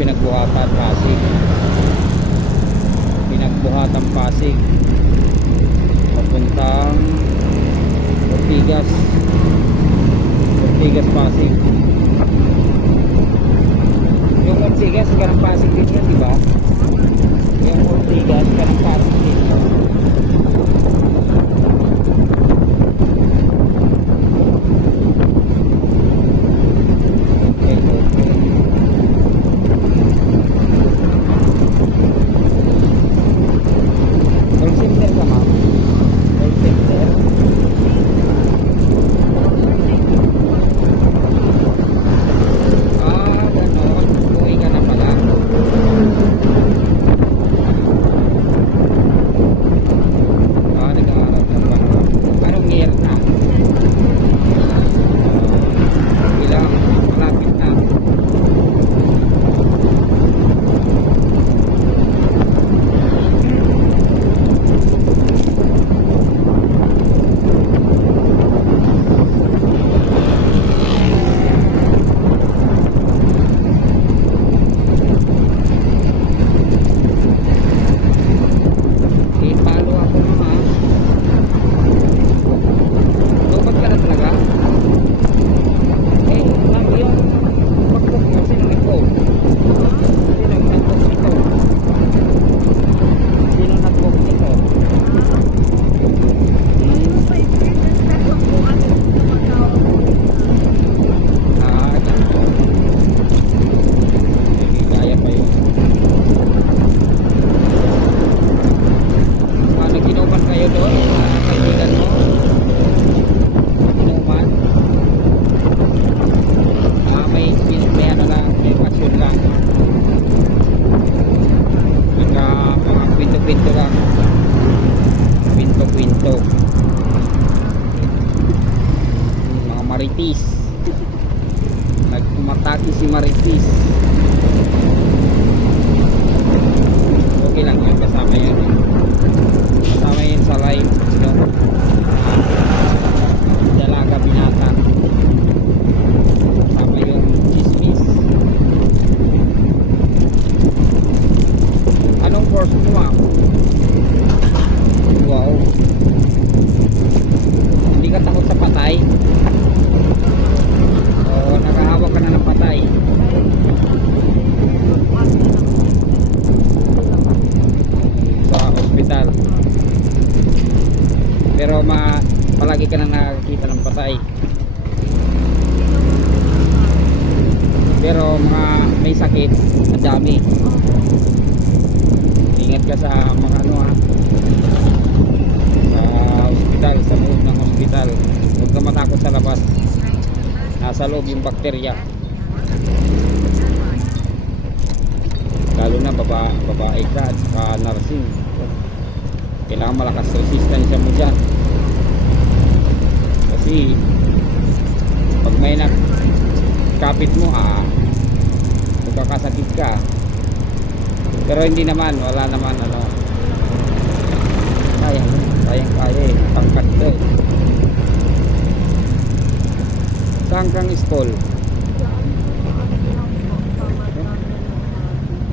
pinagbuhatan Pasig. Pinagbuhatan Pasig papuntang Ortigas Pasig. Yung Ortigas kanang Pasig din yan, di ba? Yung Ortigas kanang Pasig din. Marites, nagpumataki si Marites. Okay lang yun, kasama yun sa live, no? Dalaga binata, kasama yung chismis. Anong course mo, ma'am? Wow, hindi ka takot sa patay? O nakahawak ka na ng patay? Sa ospital. Pero palagi ka na nakakita ng patay. Pero may sakit, madami. Ingat ka sa mga sa ospital, sa loob ng ospital. Huwag ka matakot sa labas. Nasa loob yung bakterya. Lalo na babae ka at saka nursing. Kailangan malakas resistensya mo dyan. Kasi pag may nakapit mo, magkakasakit ka. Pero hindi naman, wala naman sayang kaya eh, tangkat to eh. Saan kang school?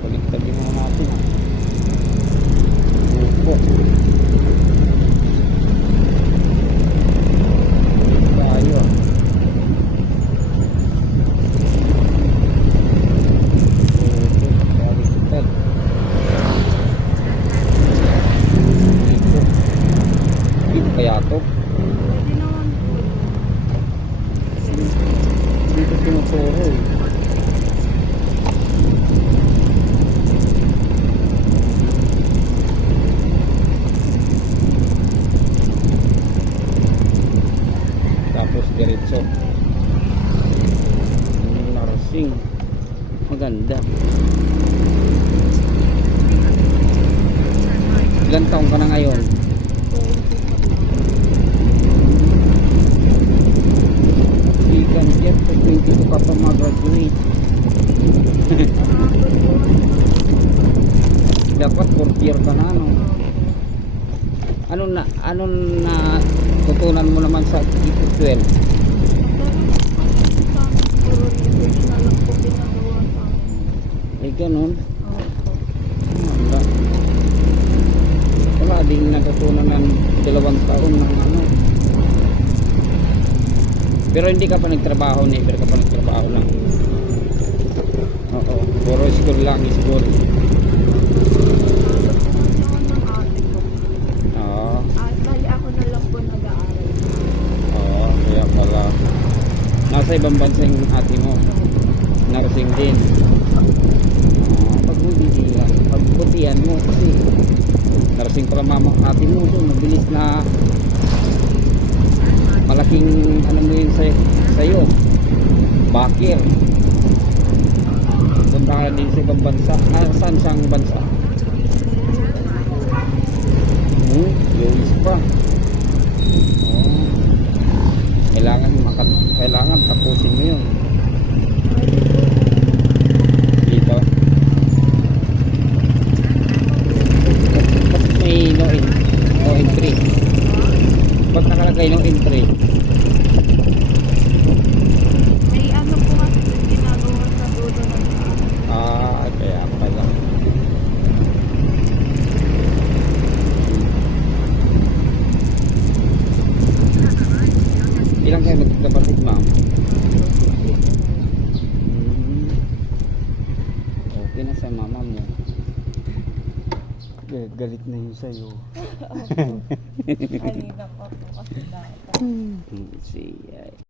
Balik-tagi mo natin Upo. Tayo Dito kaya to? Dito tinuturo eh. Tapos diretso nursing. Maganda. Ilan taong ka na ngayon? Ikan jet, 22 ka pa mag-graduate. Dapat 4th year ka na, no? Ano na tutunan mo naman sa 12? Ay ganun. Opo. Wala. Wala din natutunan ng 2 taon ng ano. Pero hindi ka pa nagtrabaho, never ka pa nagtrabaho lang. Oo, puro school lang, school. Ng ate ko. Oo, Bali ako na lang po nag-aaral. oo, kaya pala. Nasa ibang bansa yung ate mo. Nursing din. Pagbutihan mo kasi nursing pala mama ate mo doon. Mabilis na malaking ano mo yun sa'yo. Bakir. Punta ka din sa ibang bansa. Saan siyang bansa? US pa. Oh. Kailangan tapusin mo yun. Dito. Ba't may no entry? Ba't nakalagay no entry? May ano po kasi ginagawa sa dulo ng Kaya pala. Ilang kayo magkakapatid, ma'am? Okay na sa mama mo. Galit na yun sa'yo. kanina pa po kasi dati. See.